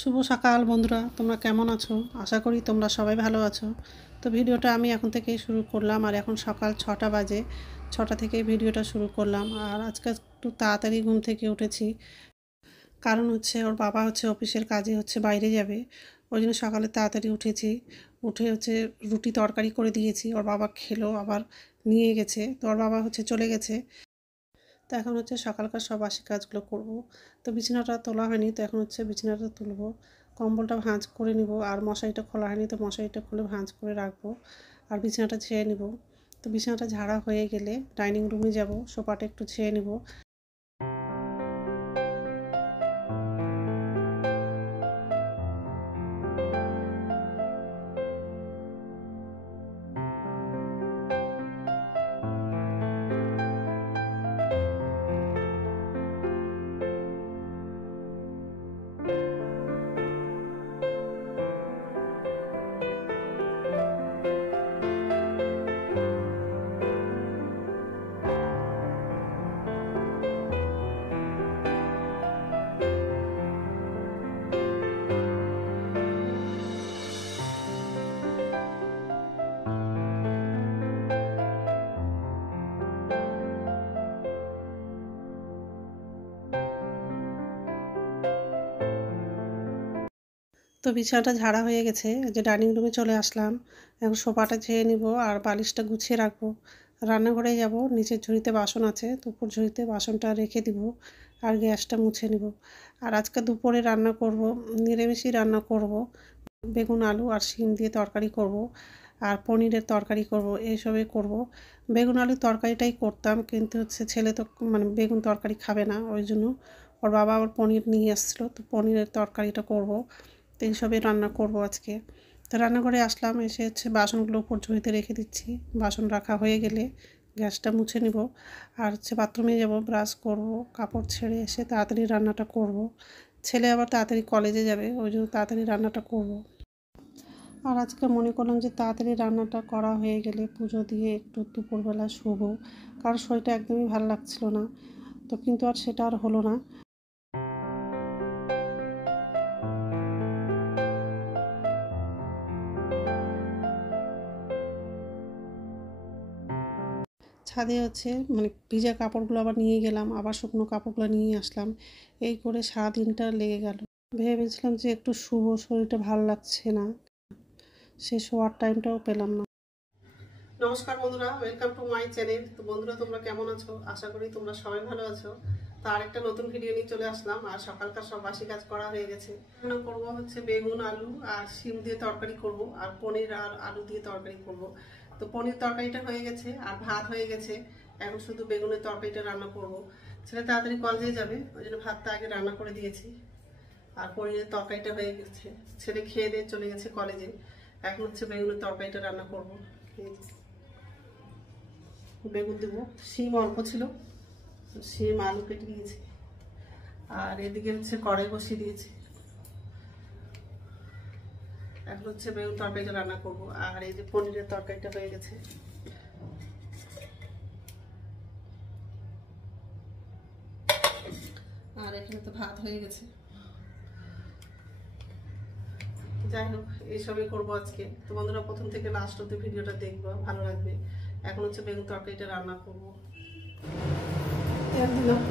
শুভ সকাল বন্ধুরা, তোমরা কেমন আছো? আশা করি তোমরা সবাই ভালো আছো। তো ভিডিওটা আমি এখন থেকেই শুরু করলাম, আর এখন সকাল 6টা বাজে। 6টা থেকেই ভিডিওটা শুরু করলাম। আর আজকে একটু তাড়াতাড়ি ঘুম থেকে উঠেছি, কারণ ওর বাবা অফিসের কাজে বাইরে যাবে। ওই জন্য সকালে তাড়াতাড়ি উঠেছি। উঠে রুটি তরকারি করে দিয়েছি, ওর বাবা খেলো, আবার নিয়ে গেছে। তো ওর বাবা চলে গেছে। তো এখন সকালকার সব বাসি কাজগুলো করব। তো বিছানাটা তোলা হয়নি, তো এখন বিছানাটা তুলবো। কম্বলটা ভাঁজ করে নিব, আর মশারিটা খোলা হয়নি, তো মশারিটা খুলে ভাঁজ করে রাখবো। আর বিছানাটা ছেড়ে নিব। তো বিছানাটা ঝাড়া হয়ে গেলে ডাইনিং রুমে যাব, সোফাটা একটু ছেড়ে নিব। তো বিছানাটা ঝাড়া হয়ে গেছে, ডাইনিং রুমে চলে আসলাম। এখন সোফাটা ঝেড়ে নিব আর বালিশটা গুছিয়ে রাখবো। রান্নাঘরে যাব, নিচের ঝুড়িতে বাসন আছে, তো উপর ঝুড়িতে বাসনটা রেখে দিব। আর গ্যাসটা মুছে নিব। আর আজকে দুপুরে রান্না করব, নিরামিষই রান্না করব। বেগুন আলু আর শিম দিয়ে তরকারি করব, আর পনিরের তরকারি করব, এইসবই করব। বেগুন আলুর তরকারিটাই করতাম, কিন্তু ছেলে তো বেগুন তরকারি খাবে না, ওই জন্য ওর বাবা আবার পনির নিয়ে আসছিলো, তো পনিরের তরকারিটা করব। তো এইসবই রান্না করব আজকে। তো রান্নাঘরে আসলাম, এসে বাসনগুলো উপর ঝুড়িতে রেখে দিচ্ছি। বাসন রাখা হয়ে গেলে গ্যাসটা মুছে নিব। আর বাথরুমে যাব, ব্রাশ করব, কাপড় ছেড়ে এসে তাড়াতাড়ি রান্নাটা করব। ছেলে আবার তাড়াতাড়ি কলেজে যাবে, ওই জন্য তাড়াতাড়ি রান্নাটা করব। আর আজকে মনে করলাম যে তাড়াতাড়ি রান্নাটা করা হয়ে গেলে পুজো দিয়ে একটু দুপুরবেলা শোবো, কারণ শরীরটা একদমই ভালো লাগছিল না। তো কিন্তু আর সেটা আর হলো না। ছাদে ভিজা কাপড়গুলো আবার নিয়ে গেলাম, আবার শুকনো কাপড়গুলো নিয়ে আসলাম। এই করে সারাদিনটা লেগে গেল। ভেবেছিলাম যে একটু শুবো, শরীরটা ভালো লাগছে না, সে শোয়ার টাইমটাও পেলাম না। নমস্কার বন্ধুরা, ওয়েলকাম টু মাই চ্যানেল। তো বন্ধুরা, তোমরা কেমন আছো? আশা করি তোমরা সবাই ভালো আছো। তো আরেকটা নতুন ভিডিও নিয়ে চলে আসলাম। আর সকালকার সব বাসি কাজ করা হয়ে গেছে। রান্না করবো বেগুন আলু আর শিম দিয়ে তরকারি করব, আর পনির আর আলু দিয়ে তরকারি করব। তো পনির তরকারিটা হয়ে গেছে, আর ভাত হয়ে গেছে। এখন শুধু বেগুনের তরকারিটা রান্না করব। ছেলে তাড়াতাড়ি কলেজে যাবে, ওই জন্য ভাতটা আগে রান্না করে দিয়েছি। আর পনিরের তরকারিটা হয়ে গেছে, ছেলে খেয়ে দিয়ে চলে গেছে কলেজে। এখন বেগুনের তরকারিটা রান্না করব। বেগুন দেবো, শিম অল্প ছিল, শিম আলু কেটে দিয়েছি। আর এদিকে কড়াই বসিয়ে দিয়েছি। এখন বেগুন তরকারিটা রান্না করব। আর এই যে পনিরের তরকারিটা হয়ে গেছে। আর এখানে তো ভাত হয়ে গেছে। যাই হোক, এইসবই করবো আজকে। তো বন্ধুরা, প্রথম থেকে লাস্ট অব্দি ভিডিওটা দেখবো, ভালো লাগবে। এখন বেগুন তরকারিটা রান্না করবো। তেল দিলাম,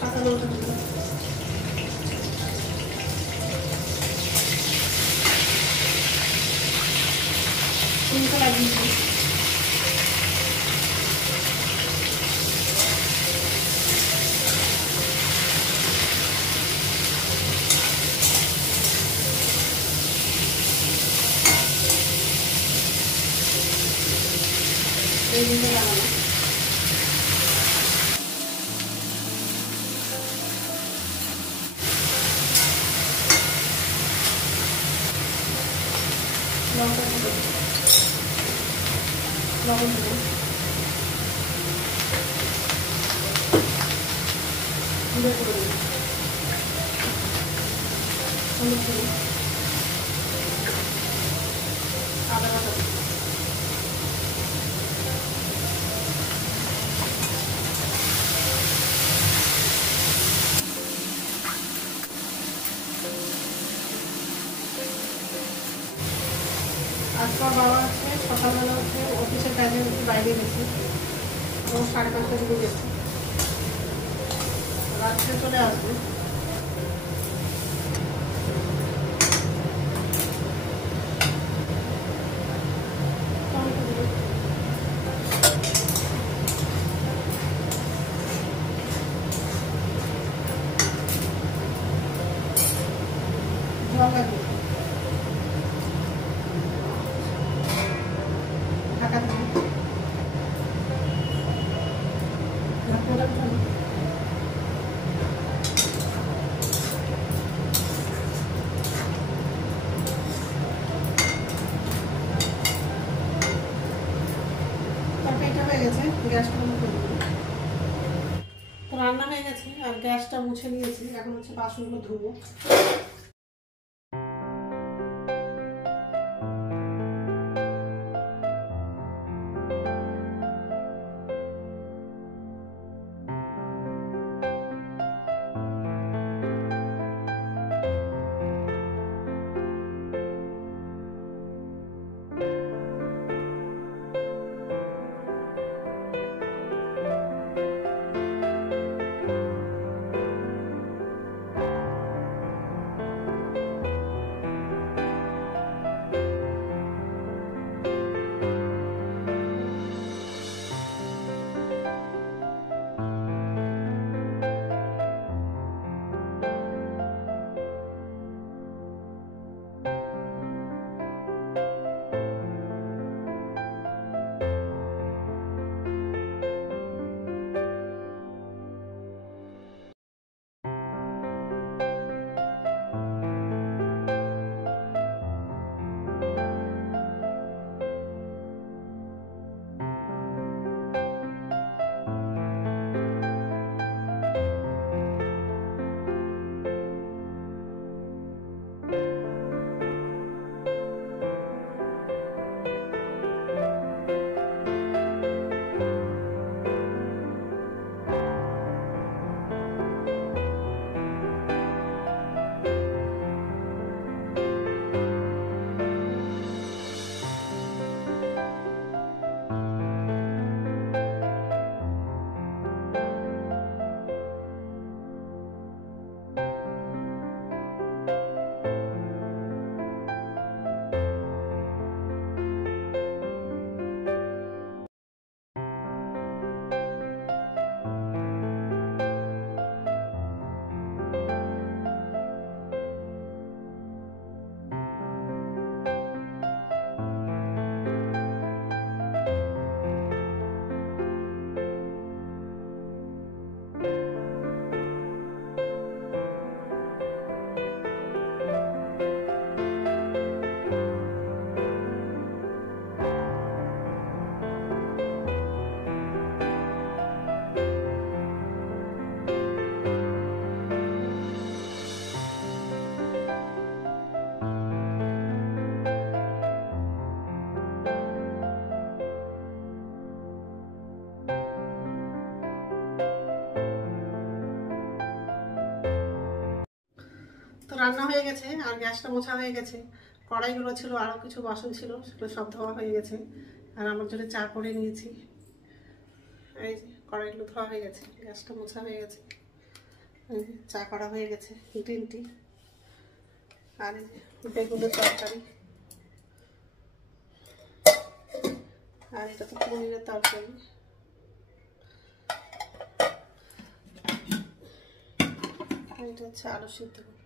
কাঁচা লঙ্কা দিলাম, লঙ্কা লাগিয়েছি। এই দিকে লাগানো লঙ্কা দিলাম, লবণ দিলাম, গুঁড়ো করে দিলাম, হলুদ দিলাম, আদা বাটা দিলাম, আজকাল বাবা হচ্ছে সকালবেলা হচ্ছে অফিসের কাজে হচ্ছে বাইরে গেছে, ও 5:30টার দিকে গেছে, রাত্রে চলে আসবে। জল লাগবে ঢাকা দিয়ে তরকারিটা হয়ে গেছে, গ্যাসটা বন্ধ করে দেবো। তো রান্না হয়ে গেছে আর গ্যাসটা মুছে নিয়েছি, এখন হচ্ছে বাসনগুলো ধুবো। তো রান্না হয়ে গেছে আর গ্যাসটা মোছা হয়ে গেছে, কড়াইগুলো ছিল, আরও কিছু বাসন ছিল, সেগুলো সব ধোয়া হয়ে গেছে। আর আমার জন্য চা করে নিয়েছি, এই যে কড়াইগুলো ধোয়া হয়ে গেছে, গ্যাসটা মোছা হয়ে গেছে, চা করা হয়ে গেছে, গ্রিন টি। আর এই যে বেগুনের তরকারি, আর এটা তো পনিরের তরকারি। এটা হচ্ছে আলু সিদ্ধ করছি।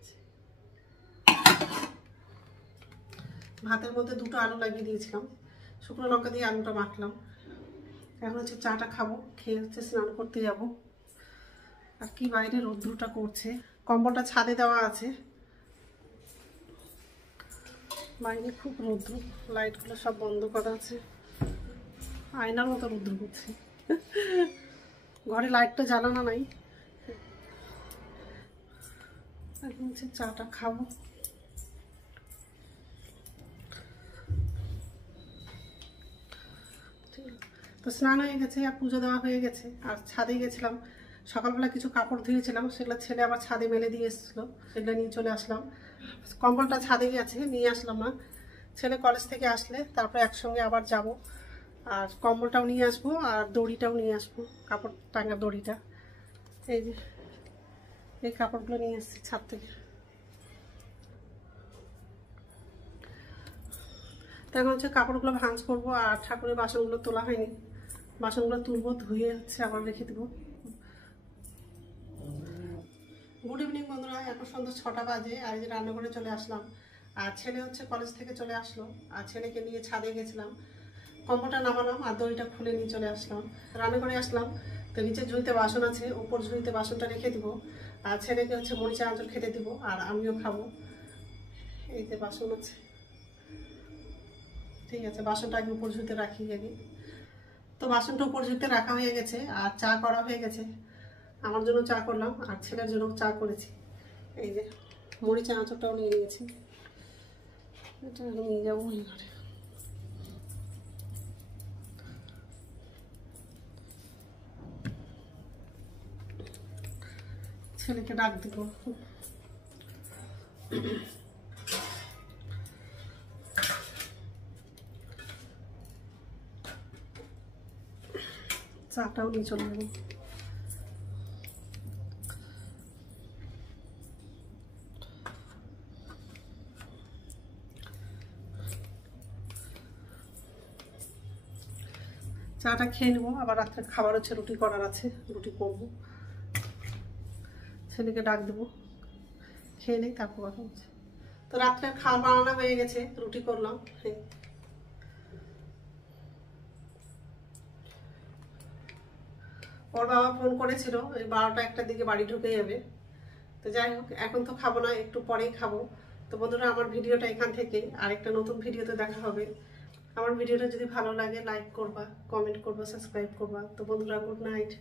ভাতের মধ্যে 2টো আলু লাগিয়ে দিয়েছিলাম, শুকনো লঙ্কা দিয়ে আলুটা মাখলাম। এখন হচ্ছে চাটা খাবো, খেয়ে হচ্ছে স্নান করতে যাব। আর কি বাইরে রৌদ্রটা করছে, কম্বলটা ছাদে দেওয়া আছে, বাইরে খুব রৌদ্র, লাইটগুলো সব বন্ধ করা আছে, আয়নার মতো রৌদ্র করছে। ঘরে লাইটটা জ্বালানো নাই। এখন হচ্ছে চাটা খাবো। তো স্নান হয়ে গেছে আর পুজো দেওয়া হয়ে গেছে। আর ছাদে গেছিলাম, সকালবেলা কিছু কাপড় ধুয়েছিলাম, সেগুলো ছেলে আবার ছাদে মেলে দিয়ে এসেছিলো, সেগুলো নিয়ে চলে আসলাম। কম্বলটা ছাদে গেছে, নিয়ে আসলাম না, ছেলে কলেজ থেকে আসলে তারপরে একসঙ্গে আবার যাব। আর কম্বলটাও নিয়ে আসবো আর দড়িটাও নিয়ে আসবো, কাপড় টাঙার দড়িটা। এই যে এই কাপড়গুলো নিয়ে আসছি ছাদ থেকে। তো এখন হচ্ছে কাপড়গুলো ভাঁজ করবো আর ঠাকুরের বাসনগুলো তোলা হয়নি, বাসনগুলো তুলবো, ধুয়ে হচ্ছে আবার রেখে দেবো। গুড ইভিনিং বন্ধুরা, এখন সন্ধ্যা 6টা বাজে আর এই যে রান্নাঘরে চলে আসলাম। আর ছেলে হচ্ছে কলেজ থেকে চলে আসলো, আর ছেলেকে নিয়ে ছাদে গেছিলাম, কম্বলটা নামালাম আর দড়িটা খুলে নিয়ে চলে আসলাম। রান্নাঘরে আসলাম, তো নিচের ঝুড়িতে বাসন আছে, উপর ঝুড়িতে বাসনটা রেখে দিব। আর ছেলেকে হচ্ছে মরিচা আঁচল খেতে দিব আর আমিও খাবো। এই যে বাসন আছে, ঠিক আছে, বাসনটা আগে উপর ঝুড়িতে রাখি আগে। তো বাসনটা উপর ঝুড়িতে রাখা হয়ে গেছে আর চা করা হয়ে গেছে। আমার জন্য চা করলাম আর ছেলের জন্য চা করেছি। এই যে মরিচা আঁচলটাও নিয়ে নিয়েছি, এটা নিয়ে যাবো ওই ঘরে। ছেলেকে ডাক দিব। চাটাও নিয়ে চলে যাবো। চাটা খেয়ে নেবো, আবার রাত্রে খাবার হচ্ছে, রুটি করার আছে, রুটি করবো। ছেলেকে ডাক দেবো, খেয়ে নেই তারপর কথা হচ্ছে। তো রাত্রে খাওয়া বানানো হয়ে গেছে, রুটি করলাম। ওর বাবা ফোন করেছিল এই 12টা 1টার দিকে বাড়ি ঢুকে যাবে। তো যাই হোক, এখন তো খাবো না, একটু পরেই খাবো। তো বন্ধুরা, আমার ভিডিওটা এখান থেকে আরেকটা নতুন ভিডিওতে দেখা হবে। আমার ভিডিওটা যদি ভালো লাগে লাইক করবা, কমেন্ট করবা, সাবস্ক্রাইব করবা। তো বন্ধুরা, গুড নাইট।